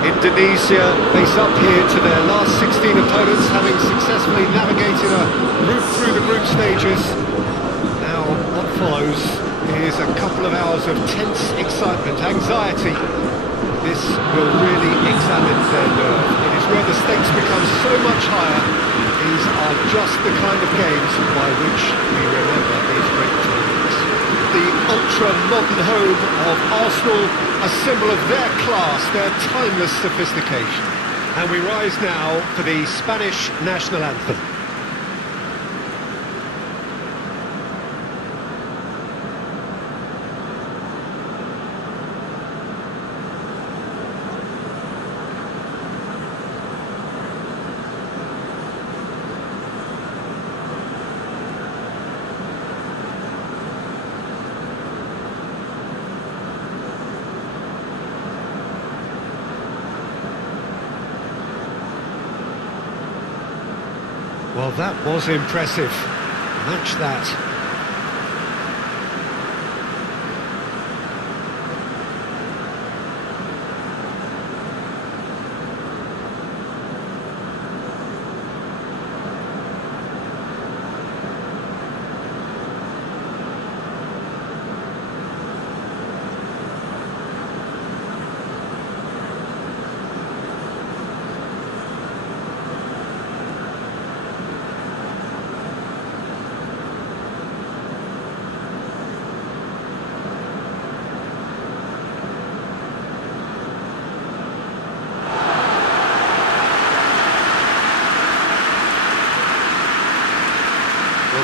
Indonesia face up here to their last 16 opponents, having successfully navigated a route through the group stages. Now, what follows is a couple of hours of tense excitement, anxiety. This will really examine their nerve. It is where the stakes become so much higher. These are just the kind of games by which we remember these great tournaments. The ultra-modern home of Arsenal, a symbol of their class, their timeless sophistication. And we rise now for the Spanish national anthem. Well, that was impressive. Match that.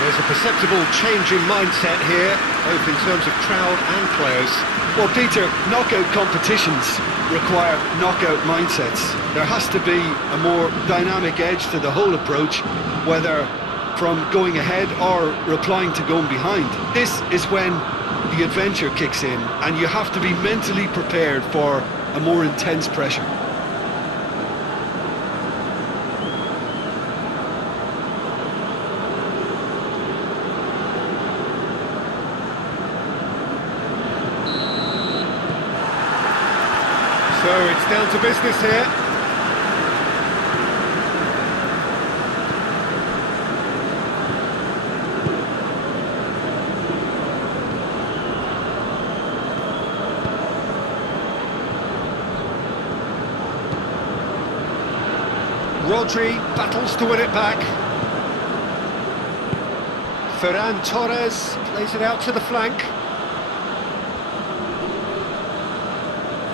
There's a perceptible change in mindset here, both in terms of crowd and players. Well, Peter, knockout competitions require knockout mindsets. There has to be a more dynamic edge to the whole approach, whether from going ahead or replying to going behind. This is when the adventure kicks in, and you have to be mentally prepared for a more intense pressure. So it's down to business here. Rodri battles to win it back. Ferran Torres plays it out to the flank.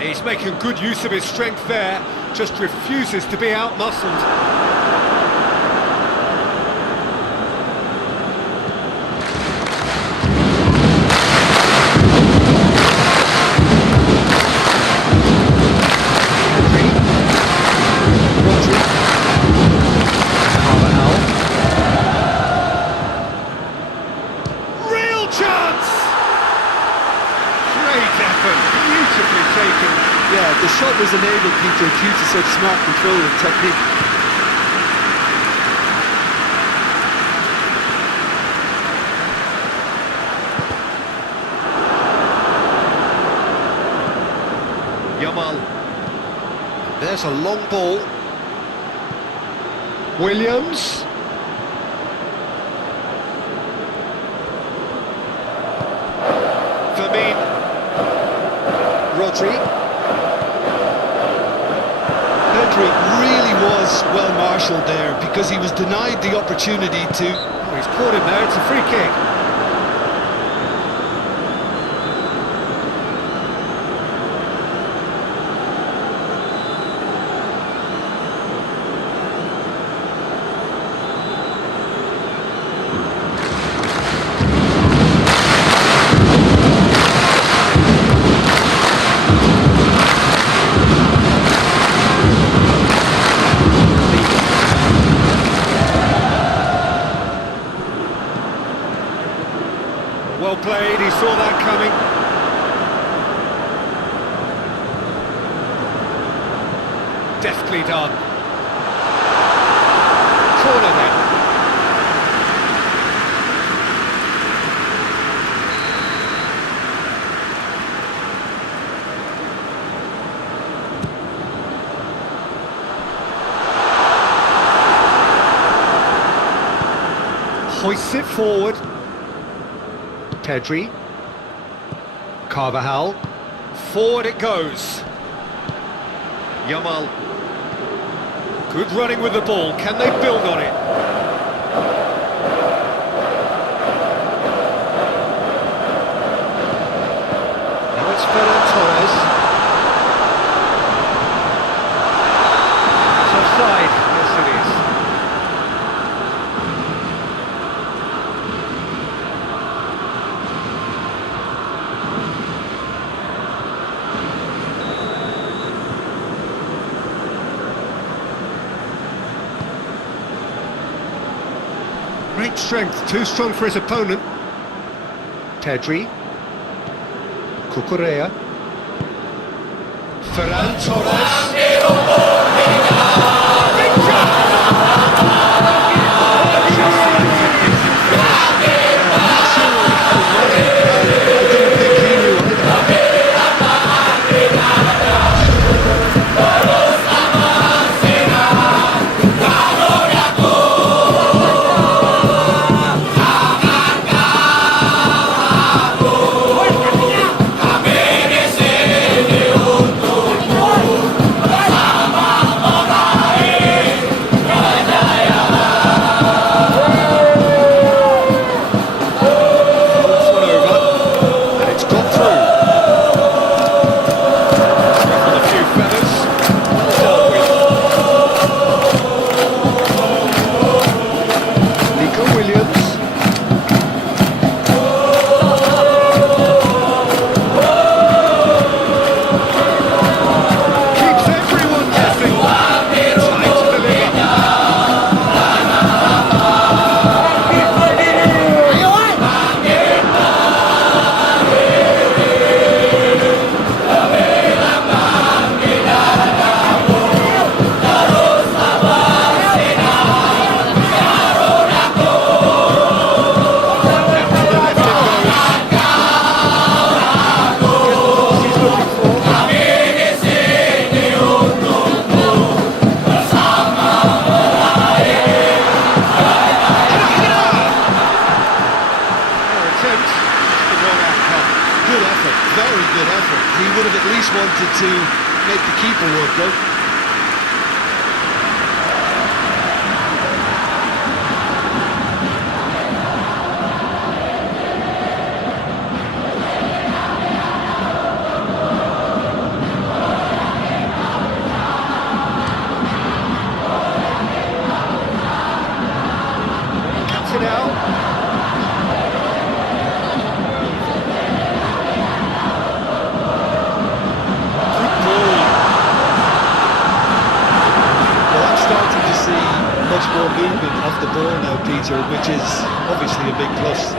He's making good use of his strength there, just refuses to be outmuscled. Real chance! Great effort, beautifully taken. Yeah, the shot was enabled, Peter, due to such smart control and technique. Yamal. There's a long ball. Williams. Firmine. Rodri. Really was well marshalled there, because he was denied the opportunity to... Oh, he's caught him there, it's a free kick. Well played, he saw that coming. Deftly done. Corner then. hoists it forward. Pedri. Carvajal. Forward it goes. Yamal. Good running with the ball. Can they build on it? Now it's Ferran Torres. It's offside. Yes, it is. Great strength, too strong for his opponent. Pedri. Cucurella. Ferran Torres. Wanted to make the keeper work though. Gets it out. More movement off the ball now, Peter, which is obviously a big plus.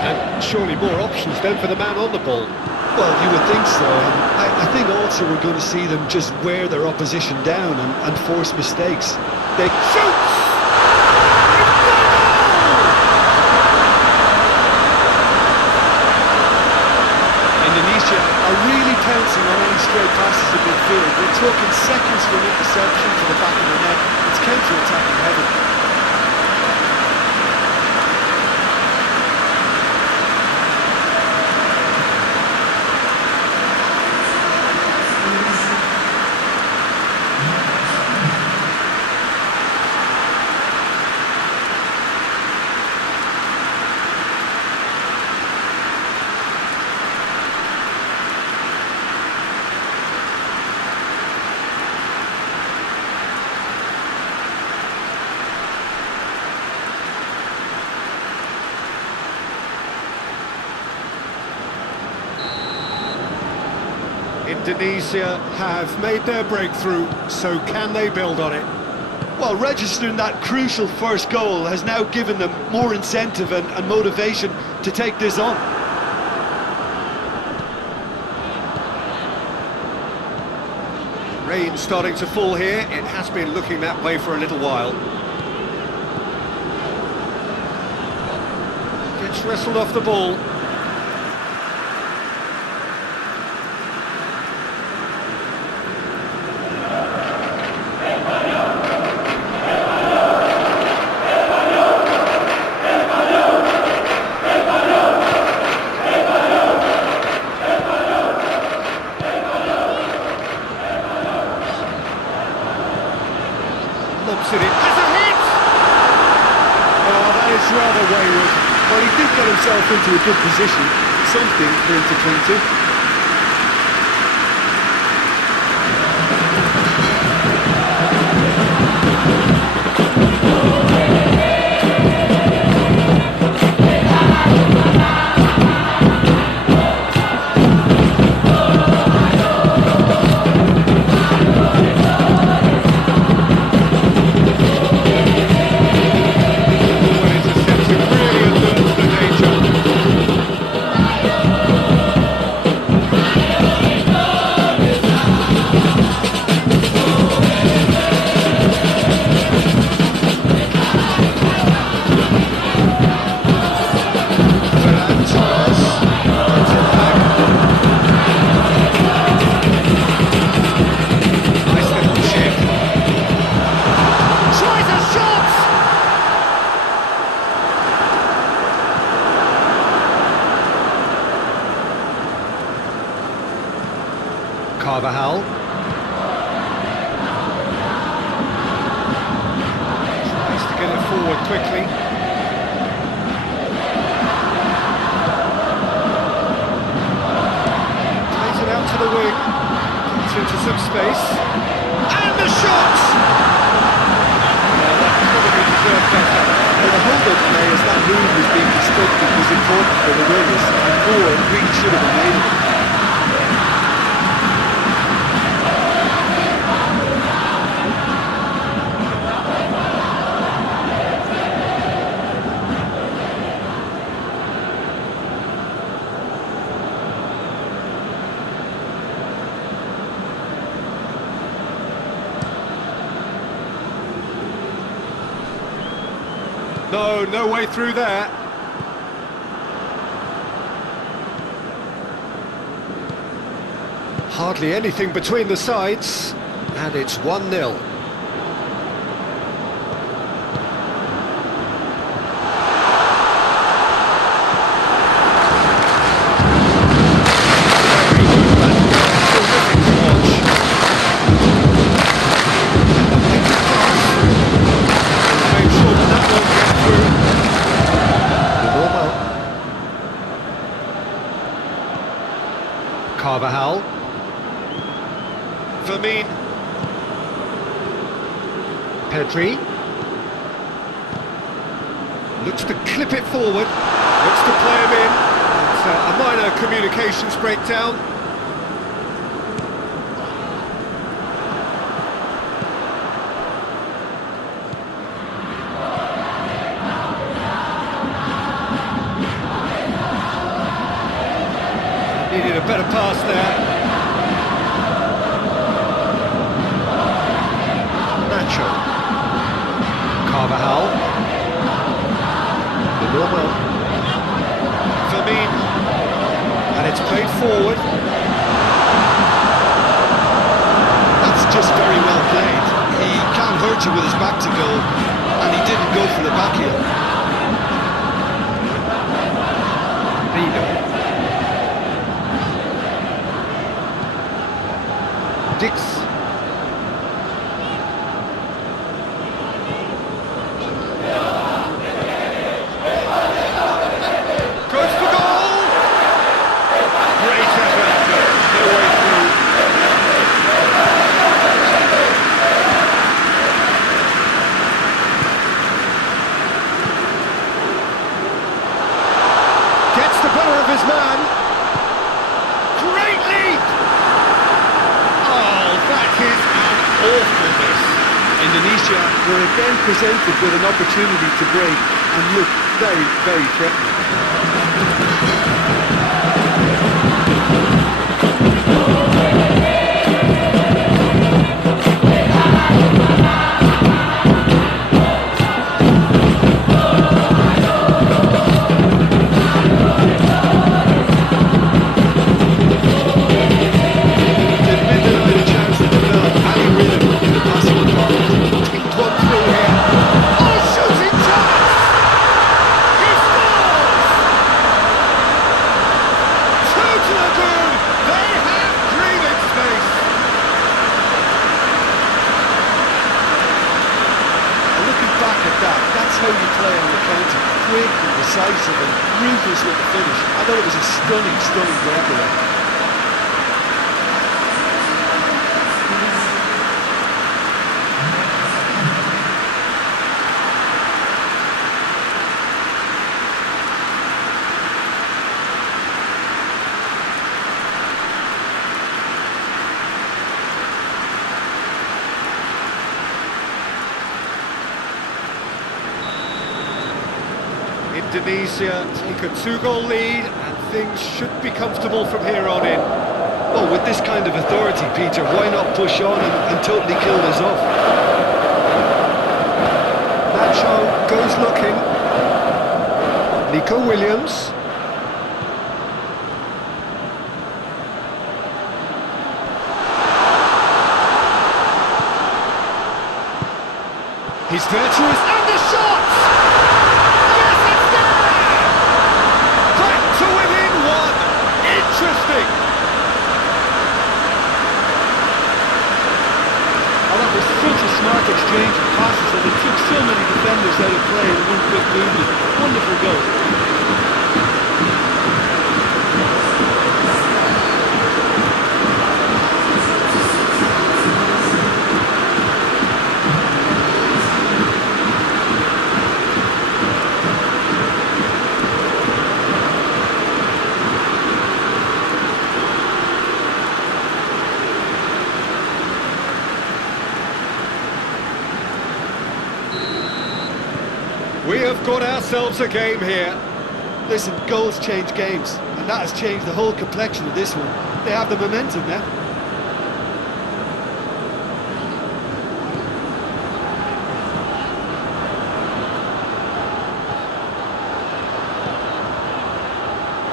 And surely more options then for the man on the ball. Well, you would think so, and I think also we're going to see them just wear their opposition down and force mistakes. They shoot! Indonesia are really pouncing on any stray passes in midfield. We're talking seconds from interception to the back of the net. It's counter-attacking heavy. Indonesia have made their breakthrough, so can they build on it? Well, registering that crucial first goal has now given them more incentive and motivation to take this on. Rain starting to fall here. It has been looking that way for a little while. Gets wrestled off the ball. shoots at it, has a hit! Oh, that is rather wayward. Well, he did get himself into a good position, something for him to cling to. Carvajal. Tries to get it forward quickly. Plays it out to the wing. Gets into some space. And the shot! Well, that probably deserved better. Well, the hold-up play as that move was being constructed was important for the winners, and more really should have been made of it. No way through there. Hardly anything between the sides, and it's 1-0. Carvajal. Vermeer. Pedri. Looks to clip it forward. Looks to play him in. It's a minor communications breakdown. Needed a better pass there. Nacho. Carvajal. The normal. Vermeer. And it's played forward. That's just very well played. He can't hurt you with his back to goal, and he didn't go for the back heel. Dix. Goes for goal! Great effort, no way through. Gets the better of his man. Great lead! That is an awfulness. Indonesia were again presented with an opportunity to break and looked very, very threatening. decisive and ruthless with the finish. I thought it was a stunning breakaway. Indonesia take a 2-goal lead and things should be comfortable from here on in. Well, with this kind of authority, Peter, why not push on and totally kill this off? Nacho goes looking. Nico Williams. He's virtuous and the shot! To within one. Interesting. Oh, that was such a smart exchange of passes and it took so many defenders out of play in one quick movement. Wonderful goal. We have got ourselves a game here. Listen, goals change games, and that has changed the whole complexion of this one. They have the momentum now.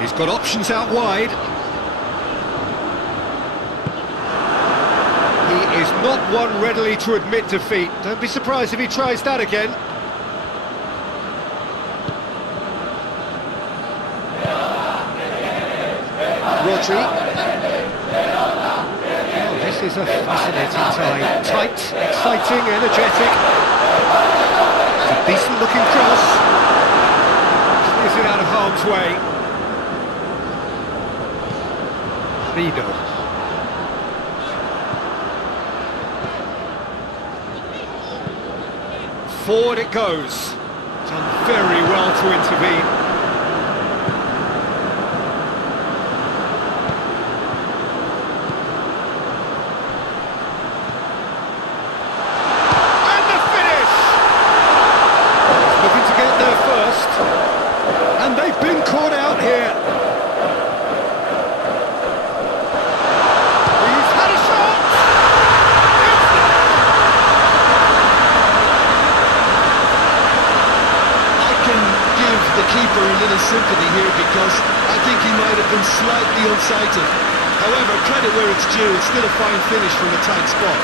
He's got options out wide. He is not one readily to admit defeat. Don't be surprised if he tries that again. Rodri. Oh, this is a fascinating tie. Tight, exciting, energetic. It's a decent looking cross. Clears it out of harm's way. Rido. Forward it goes. Done very well to intervene. Sympathy here because I think he might have been slightly unsighted. However, credit where it's due, it's still a fine finish from a tight spot.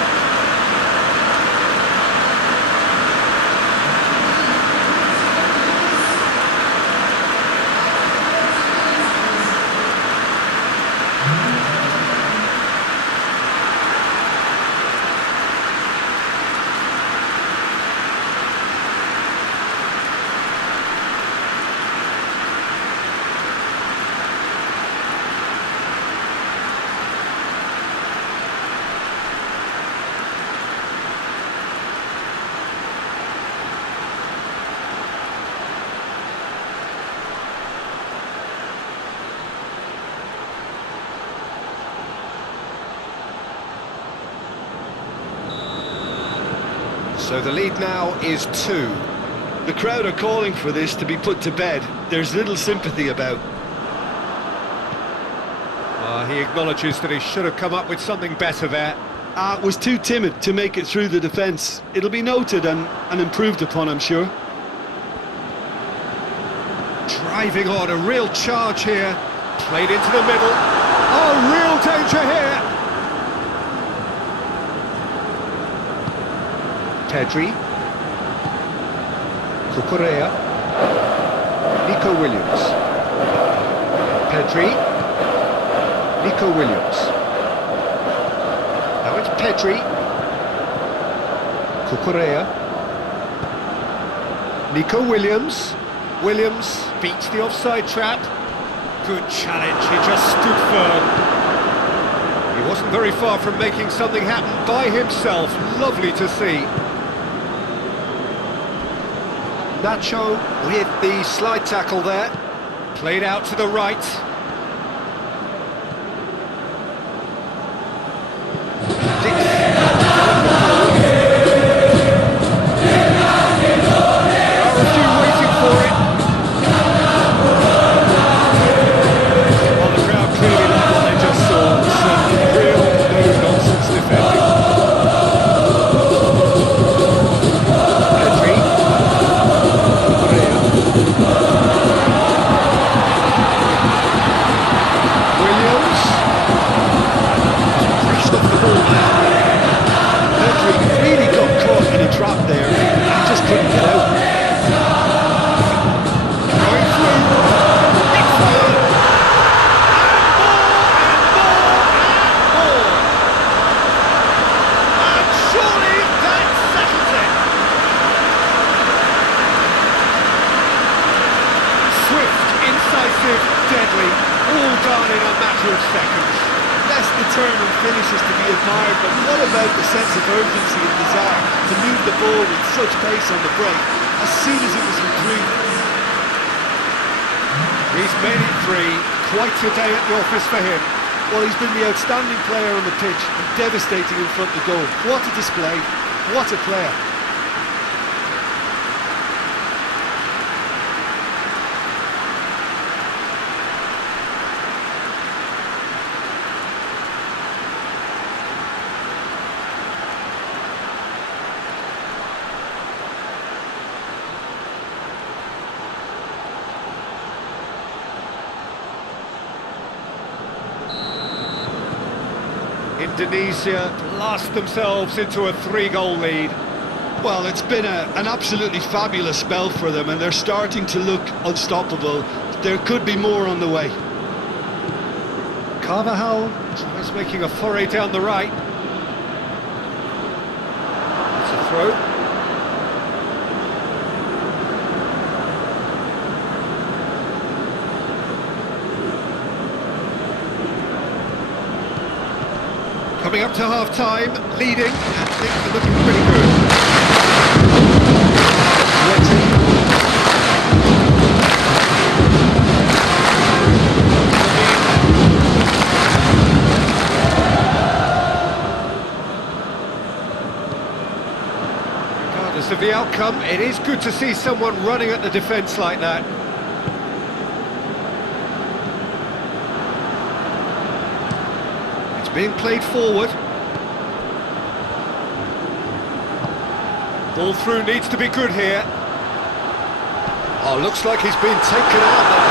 So the lead now is 2. The crowd are calling for this to be put to bed. There's little sympathy about. He acknowledges that he should have come up with something better there. Was too timid to make it through the defence. It'll be noted and improved upon, I'm sure. Driving on, a real charge here. Played into the middle. Oh, real danger here. Pedri. Cucurella. Nico Williams. Pedri. Nico Williams. Now it's Pedri. Cucurella. Nico Williams. Williams beats the offside trap. Good challenge, he just stood firm. He wasn't very far from making something happen by himself. Lovely to see. Nacho with the slide tackle there. Played out to the right. Deadly, all done in a matter of seconds. Less determined finishes to be admired, but what about the sense of urgency and desire to move the ball with such pace on the break as soon as it was retrieved? He's made it three. Quite a day at the office for him. Well, he's been the outstanding player on the pitch and devastating in front of goal. What a display, what a player. Indonesia blast themselves into a 3-goal lead. Well, it's been an absolutely fabulous spell for them, and they're starting to look unstoppable. There could be more on the way. Carvajal tries making a foray down the right. It's a throw. Coming up to half-time, leading, and things are looking pretty good. Regardless of the outcome, it is good to see someone running at the defence like that. Being played forward. Ball through needs to be good here. Oh, looks like he's been taken out there.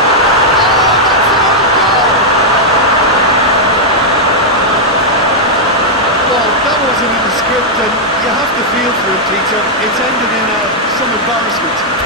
Well, that wasn't in the script, and you have to feel for it, Peter. It's ended in some embarrassment.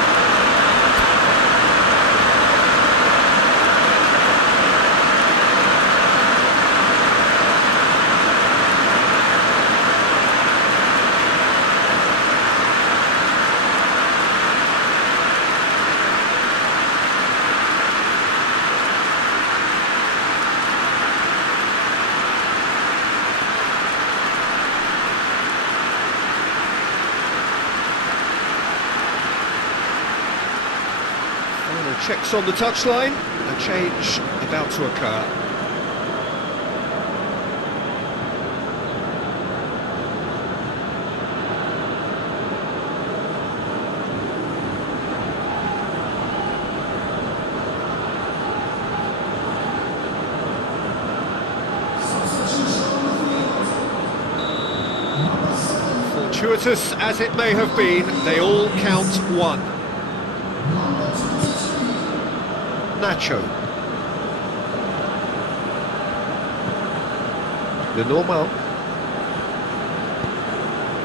Checks on the touchline, a change about to occur. Fortuitous as it may have been, they all count one. Nacho. The normal.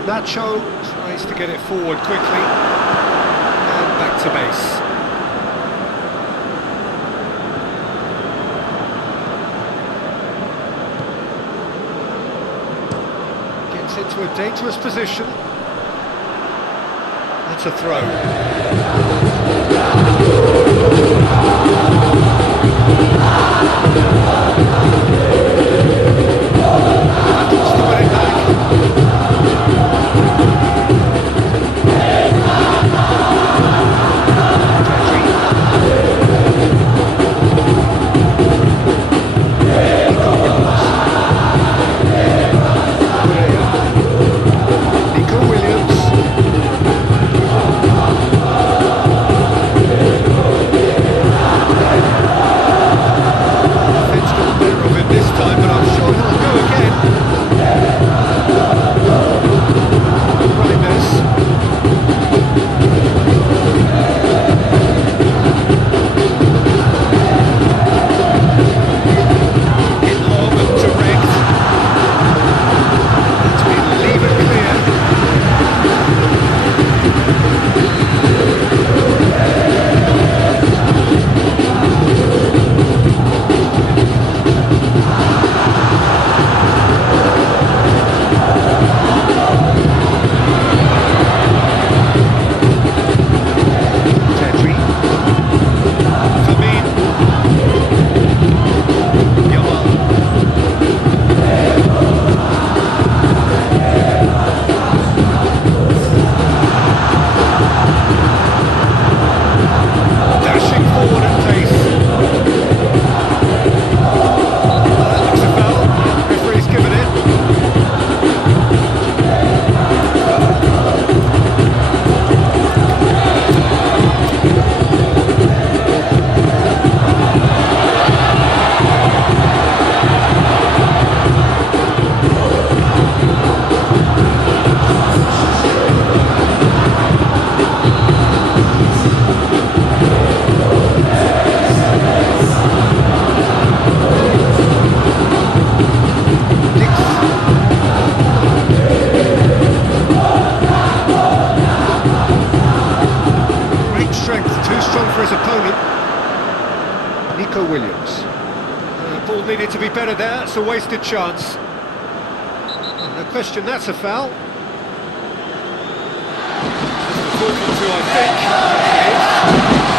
Nacho tries to get it forward quickly. And back to base. Gets into a dangerous position. That's a throw. Battles to win it back. Nico Williams. Defence got the better of him this time, but I'm sure he'll go again. Reinders. In long and direct. It's been leave it clear. Pedri. Famin. Yamal. Dashing forward at pace. That looks a foul. Referee's given it. Great strength, too strong for his opponent. Nico Williams. Ball needed to be better there, it's a wasted chance. No question, that's a foul. Talking to, I think. Yes, it is.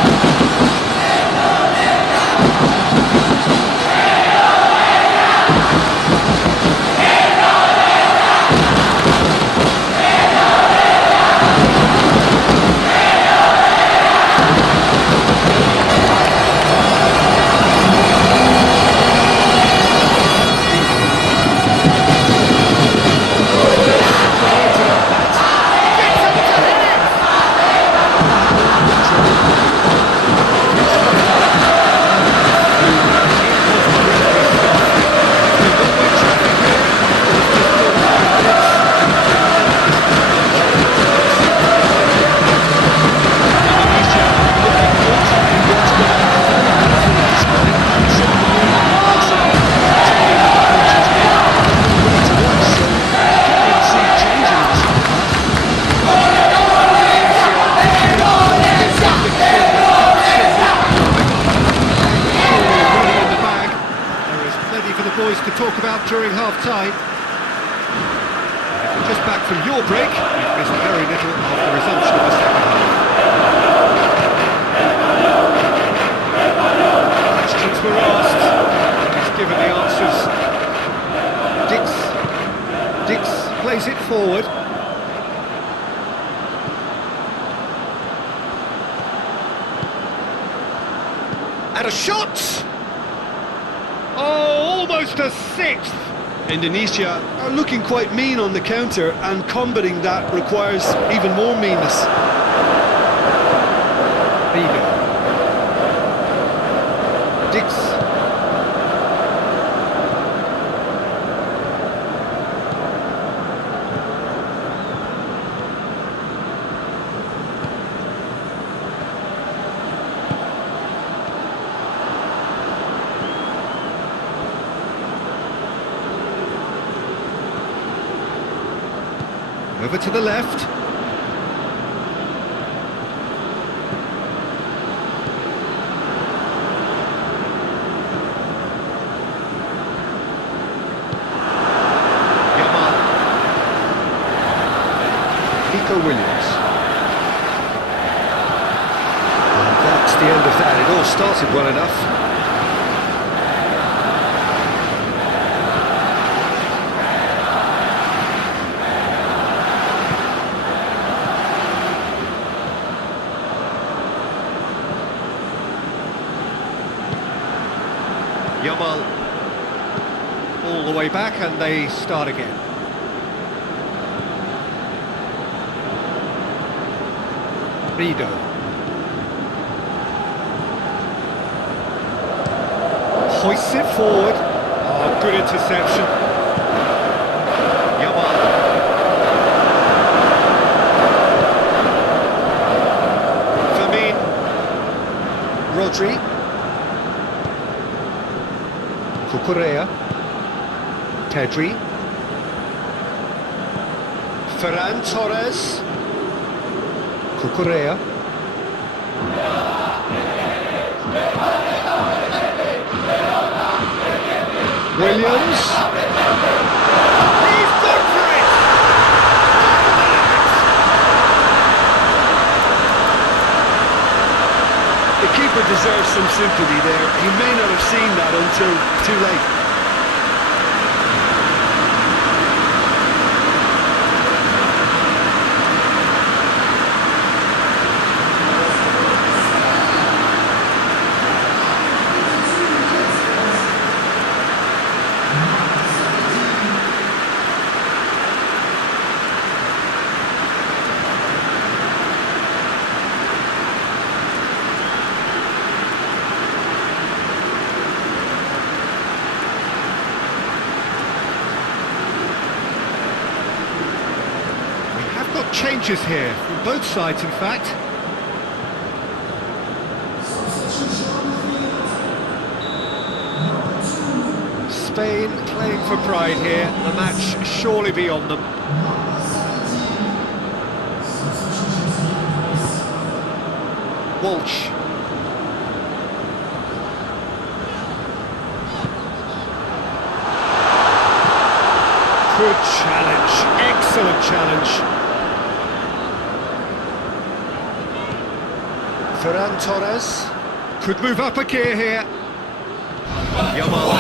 To talk about during half-time. If you're just back from your break, you've missed very little of the resumption of the second half. Questions were asked, and he's given the answers. Dix plays it forward. And a shot! Oh, almost a sixth! Indonesia are looking quite mean on the counter, and combating that requires even more meanness. Dix. Over to the left. Yamal. Nico Williams. And that's the end of that. It all started well enough. Yamal. All the way back and they start again. Rido. Hoists it forward. Oh, good interception. Yamal. Firmin. Rodri. Cucurella. Pedri. Ferran Torres. Cucurella. Williams. He's gone for it! The keeper deserves some sympathy there. He may not have seen that until too late. Changes here, from both sides in fact. Spain playing for pride here, the match surely beyond them. Walsh. Good challenge, excellent challenge. Ferran Torres could move up a gear here. Yamal.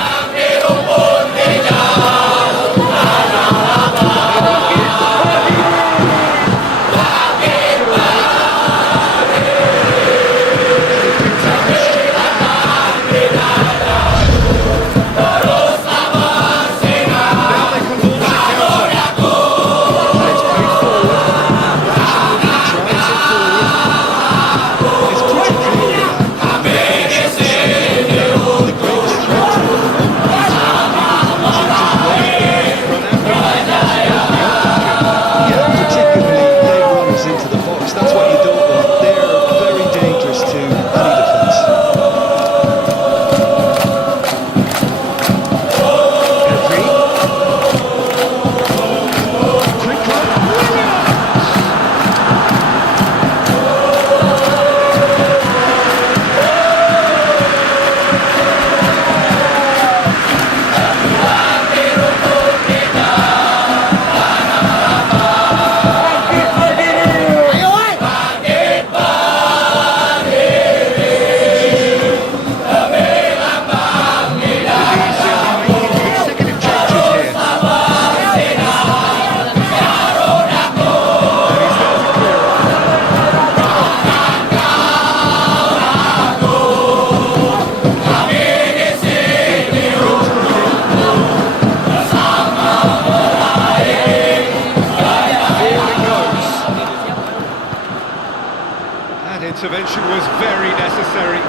Intervention was very necessary.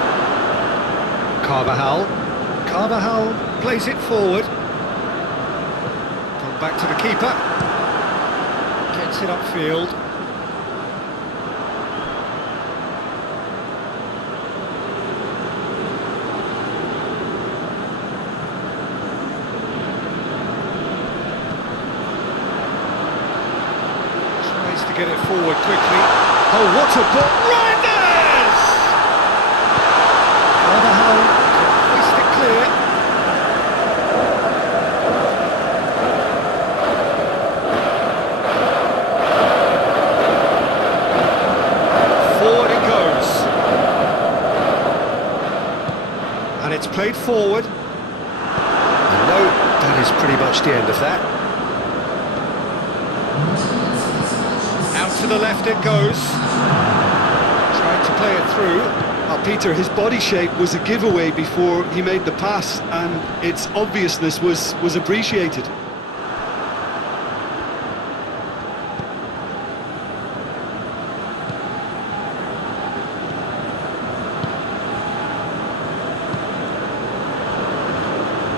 Carvajal plays it forward. Come back to the keeper. Gets it upfield. Tries to get it forward quickly. Oh, what a ball! Reinders! Carvajal hoist it clear. Forward it goes. And it's played forward. No, that is pretty much the end of that. Out to the left it goes. Tried to play it through. Well, Peter, his body shape was a giveaway before he made the pass, and its obviousness was appreciated.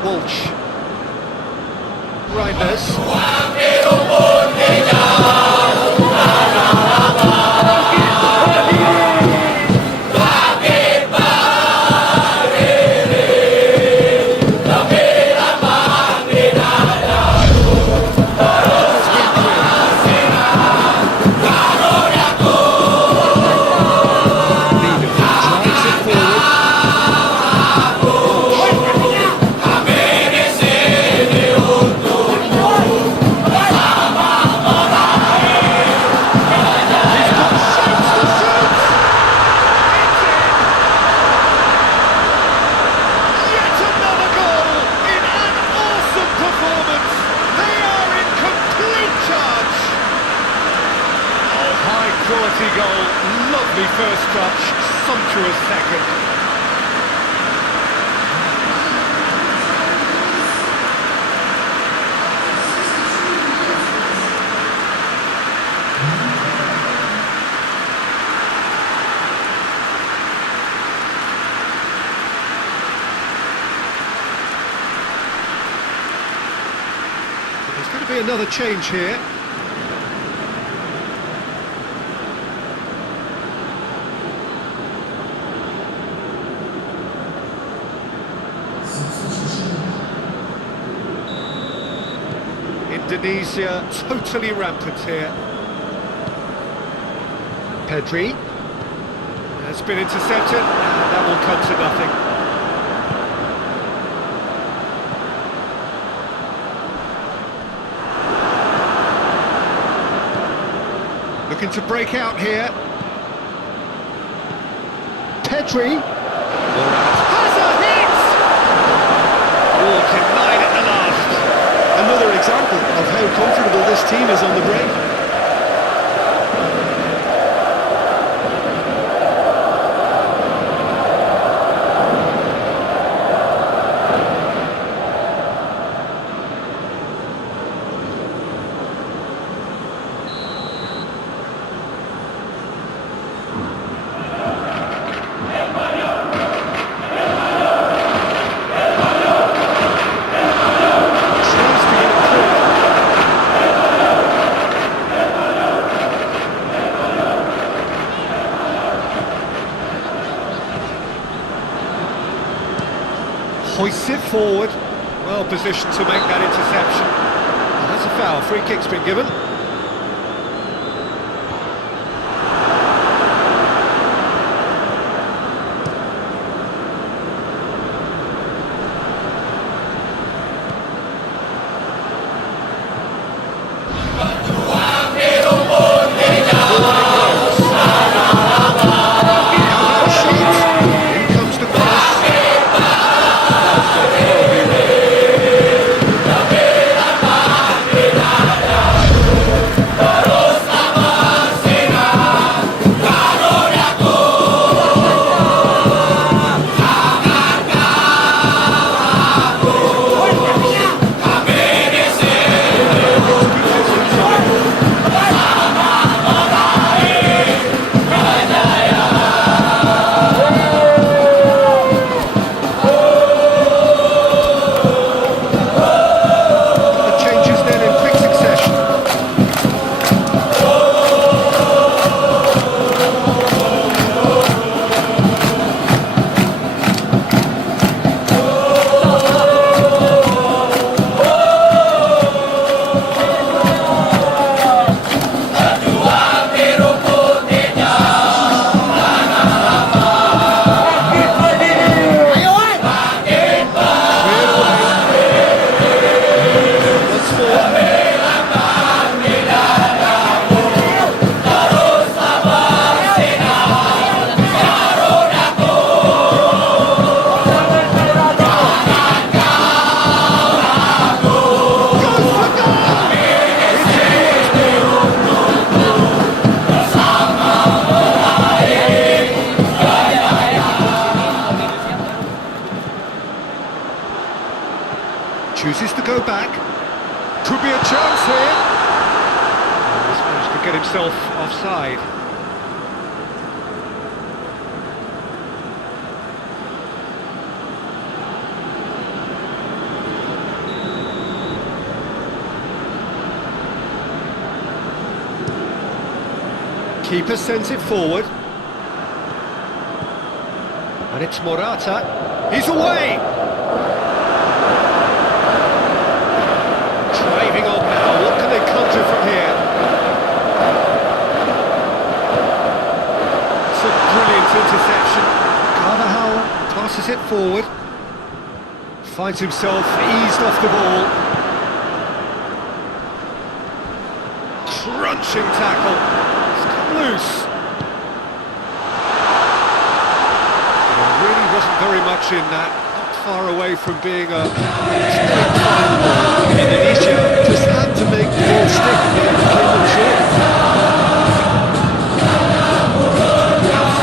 Walsh. Reinders. Quality goal, lovely first touch, sumptuous second. There's going to be another change here. Indonesia totally rampant here. Pedri has been intercepted, and that will come to nothing. Looking to break out here. Pedri has a hit! Oh, denied at the last. Another example of how comfortable this team is on the break. Hoists it forward, well positioned to make that interception. And that's a foul, free kick's been given. get himself offside. Keeper sends it forward. And it's Morata. He's away! Driving on now. What can they conjure from here? It's a brilliant interception. Carvajal passes it forward. Finds himself eased off the ball. Crunching tackle. Loose. There really wasn't very much in that, not far away from being a straight final ball. Indonesia just had to make the ball stick, but it became unsure.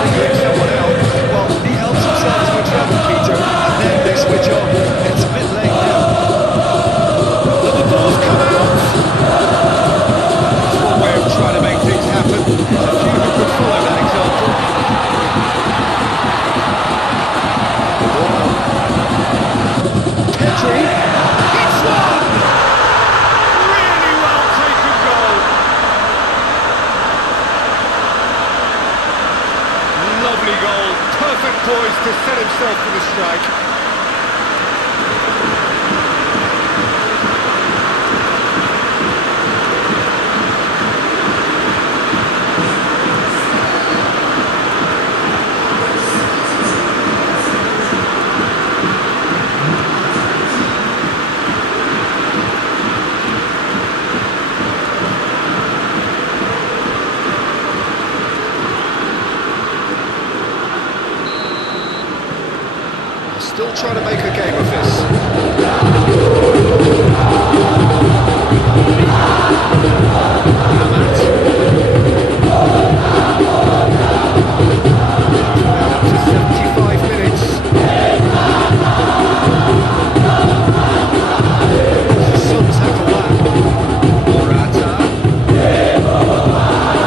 Singling someone out. Well, he helps himself to a treble, Peter, and then they switch on. It's a bit late now. But the ball's come out. That's one way of trying to make things happen. There's a few who could follow that example. Petri. It's one! Really well taken goal. Lovely goal. Perfect poise to set himself for the strike. Still trying to make a game of this. Now to 75 minutes. Some tackle that. Morata.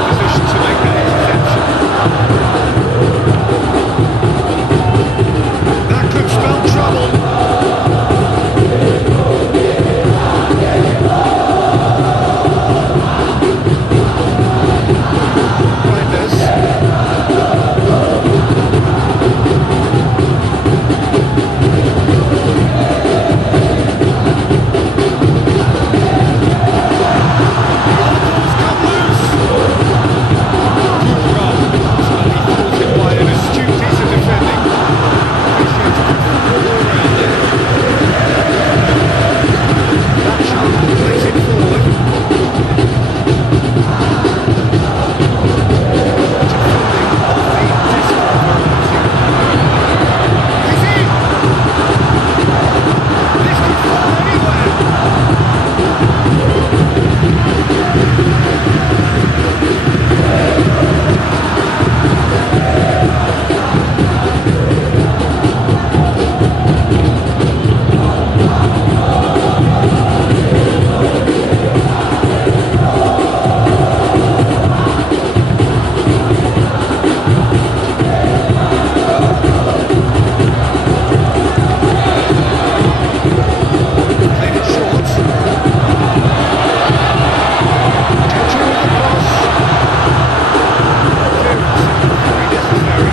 Position to make that interception. That could spell trouble. Reinders. Ball's come loose. Good run. Slightly thwarted by an astute piece of defending. Plays it forward. He's in! This could fall anywhere! Played it short. Petri with the cross. Very necessary.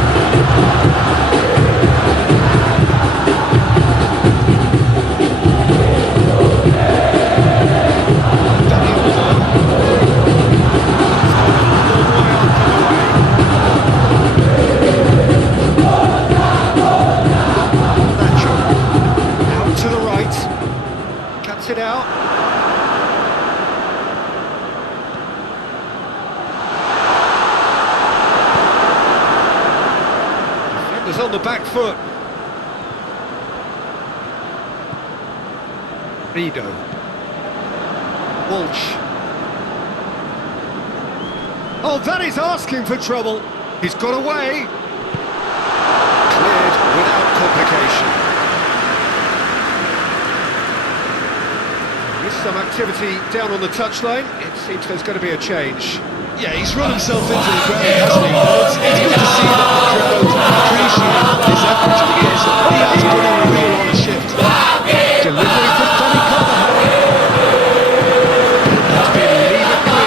Out to the right, cuts it out. Defenders on the back foot. Rido. Walsh. Oh, that is asking for trouble. He's got away. Cleared without complication. This some activity down on the touchline. It seems there's going to be a change. Yeah, he's run himself into the ground, hasn't he? It's good to see that the crowd appreciate his efforts because he has put in a real honest shift. Delivery from Danny Carvajal. That's been lever clear.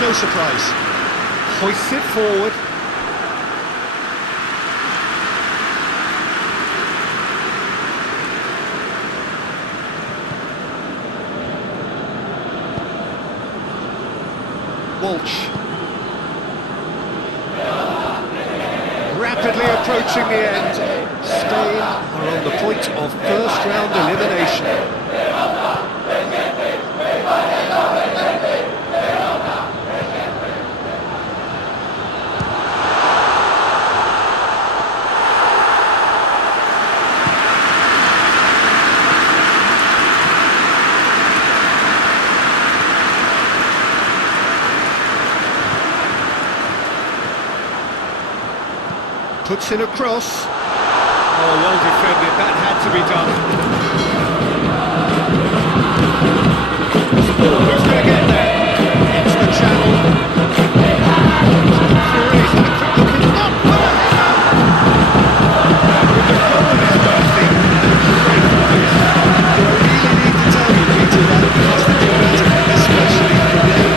No surprise. Hoists it forward. Walsh. Rapidly approaching the end. Spain are on the point of first round elimination. Puts in a cross. Oh, well defended, that had to be done. Who's going to get there? Into the channel. He's had a quick look in front. With the goal in his mercy. Do I really need to tell you, Peter, that it has to do better, especially from there?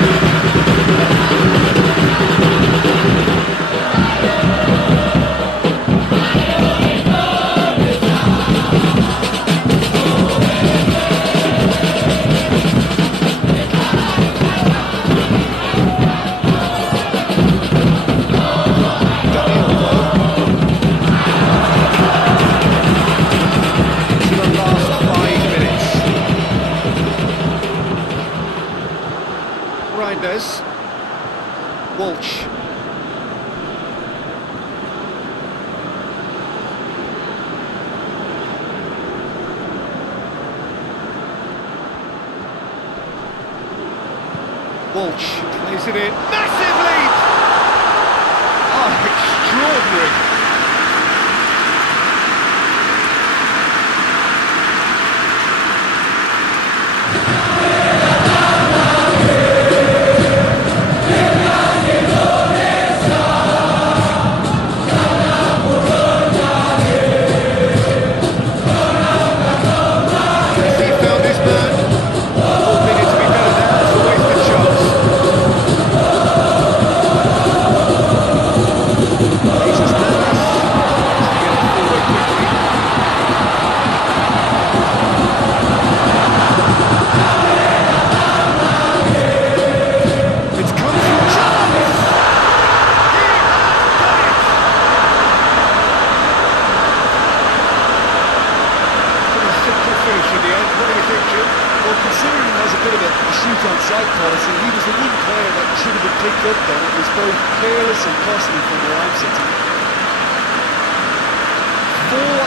Walsh. Walsh plays it in. Massive lead! Oh, extraordinary.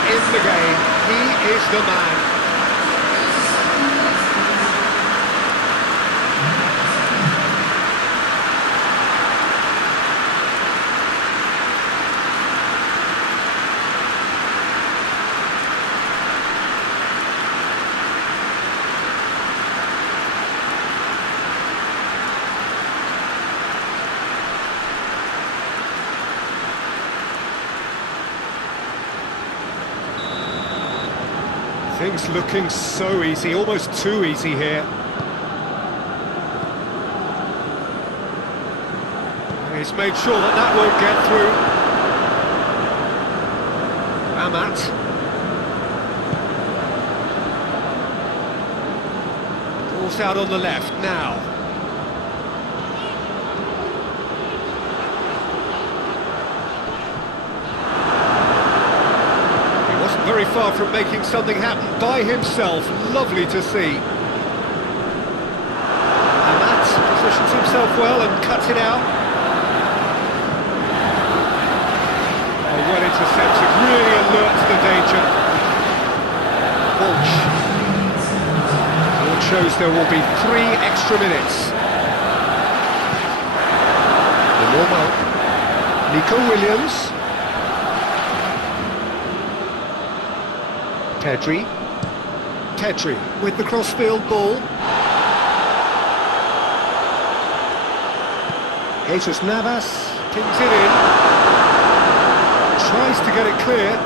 In the game, he is the man. Things looking so easy, almost too easy here. He's made sure that that won't get through. Amat. Ball's out on the left now. He wasn't very far from making something happen by himself. Lovely to see. Amat positions himself well and cuts it out. Well intercepted, really alert to the danger. Walsh. It shows there will be 3 extra minutes. The normal. Nico Williams. Tedri with the crossfield ball. Jesus Navas pings it in. Tries to get it clear.